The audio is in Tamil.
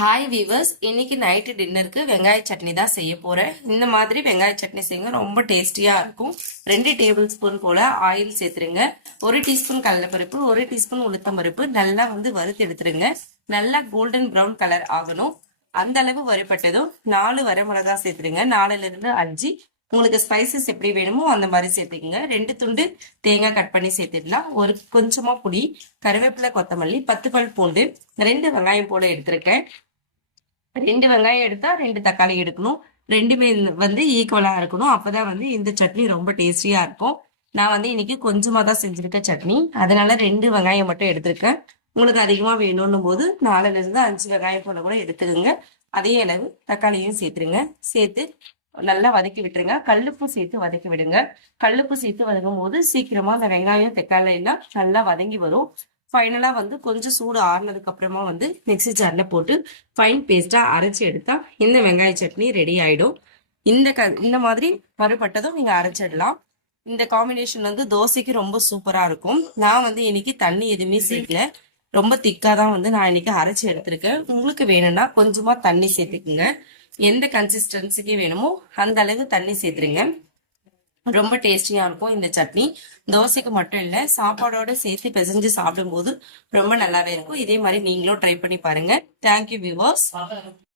ஹாய் வீவர்ஸ், இன்னைக்கு நைட்டு டின்னருக்கு வெங்காய சட்னி தான் செய்ய போறேன். இந்த மாதிரி வெங்காய சட்னி செய்யுங்க, ரொம்ப டேஸ்டியா இருக்கும். 2 டேபிள் ஸ்பூன் போல ஆயில் சேர்த்துருங்க. 1 டீஸ்பூன் கடலைப்பருப்பு, 1 டீஸ்பூன் உளுத்தம் பருப்பு நல்லா வறுத்து எடுத்துருங்க. நல்லா கோல்டன் ப்ரௌன் கலர் ஆகணும். அந்த அளவு வறுபட்டதும் 4 வரமிளகா சேர்த்துருங்க. 4ல இருந்து 5. உங்களுக்கு ஸ்பைசஸ் எப்படி வேணுமோ அந்த மாதிரி சேர்த்துக்கங்க. 2 துண்டு தேங்காய் கட் பண்ணி சேர்த்துடலாம். ஒரு கொஞ்சமா புளி, கருவேப்பிலை, கொத்தமல்லி, 10 பல் பூண்டு, 2 வெங்காயம் போல எடுத்திருக்கேன். 2 வெங்காயம் எடுத்தா 2 தக்காளி எடுக்கணும். ரெண்டுமே ஈக்குவலா இருக்கணும். அப்பதான் இந்த சட்னி ரொம்ப டேஸ்டியா இருக்கும். நான் இன்னைக்கு கொஞ்சமா தான் செஞ்சிருக்கேன் சட்னி, அதனால 2 வெங்காயம் மட்டும் எடுத்திருக்கேன். உங்களுக்கு அதிகமா வேணும்னும் போது 4ல இருந்து 5 வெங்காயம் போல கூட எடுத்துக்கோங்க. அதே அளவு தக்காளியும் சேர்த்துருங்க. சேர்த்து நல்லா வதக்கி விட்டுருங்க. கல்லுப்பு சேர்த்து வதக்கி விடுங்க. கல்லுப்பு சேர்த்து வதக்கும் போது சீக்கிரமா அந்த வெங்காயம் தக்காளி எல்லாம் நல்லா வதங்கி வரும். ஃபைனலா கொஞ்சம் சூடு ஆறுனதுக்கு அப்புறமா மிக்ஸி ஜார்ல போட்டு ஃபைன் பேஸ்டா அரைச்சி எடுத்தா இந்த வெங்காய சட்னி ரெடி ஆயிடும். இந்த மாதிரி பருப்பட்டதும் நீங்க அரைச்சிடலாம். இந்த காம்பினேஷன் தோசைக்கு ரொம்ப சூப்பரா இருக்கும். நான் இன்னைக்கு தண்ணி எதுவுமே சேர்க்கல, ரொம்ப திக்கா தான் நான் இன்னைக்கு அரைச்சி எடுத்திருக்கேன். உங்களுக்கு வேணும்னா கொஞ்சமா தண்ணி சேர்த்துக்குங்க. எந்த கன்சிஸ்டன்சிக்கு வேணுமோ அந்த அளவு தண்ணி சேர்த்துருங்க. ரொம்ப டேஸ்டியா இருக்கும் இந்த சட்னி. தோசைக்கு மட்டும் இல்ல, சாப்பாடோட சேர்த்து பிசைஞ்சு சாப்பிடும் போது ரொம்ப நல்லாவே இருக்கும். இதே மாதிரி நீங்களும் ட்ரை பண்ணி பாருங்க. Thank you viewers.